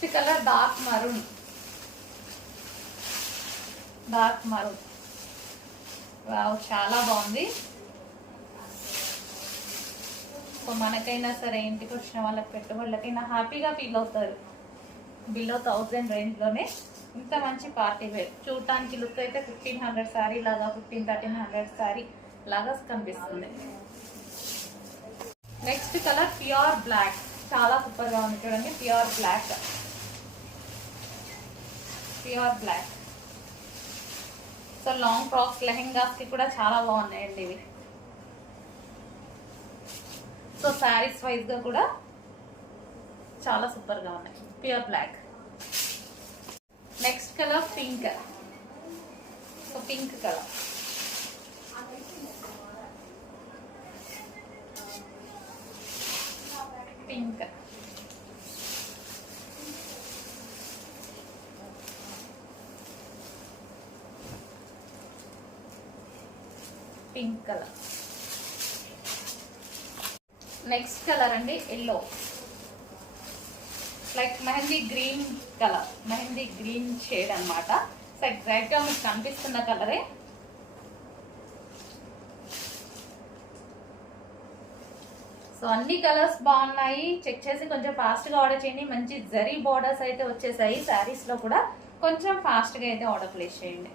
Next colour dark maroon. Dark maroon wow, చాలా బాగుంది. సో మనకైనా సరే, ఇంటికి వచ్చిన వాళ్ళకి, పెట్టుబడులకైనా హ్యాపీగా ఫీల్ అవుతారు. బిలో 1000 రేంజ్లోనే ఇంత మంచి పార్టీ వేర్. చూడటానికి లుక్ అయితే 1500 శారీ లాగా, 1300 శారీ లాగా కనిపిస్తుంది. Next colour pure black. చాలా సూపర్గా ఉంది చూడండి. Pure black. Pure black. So long frocks, లెహెంగాస్కి కూడా చాలా బాగున్నాయండి ఇవి. సో శారీస్ వైజ్గా కూడా చాలా సూపర్గా ఉన్నాయి. Pure black. Next colour pink. So pink colour. Pink. Pink colour. Next colour అండి yellow. Like mehndi green colour, mehndi green shade అనమాట. సో ఎగ్జాక్ట్గా మీకు కనిపిస్తున్న కలరే. సో అన్ని కలర్స్ బాగున్నాయి. చెక్ చేసి కొంచెం ఫాస్ట్గా ఆర్డర్ చేయండి. మంచి జరీ బోర్డర్స్ అయితే వచ్చేసాయి శారీస్లో కూడా. కొంచెం ఫాస్ట్గా అయితే ఆర్డర్ ప్లేస్ చేయండి.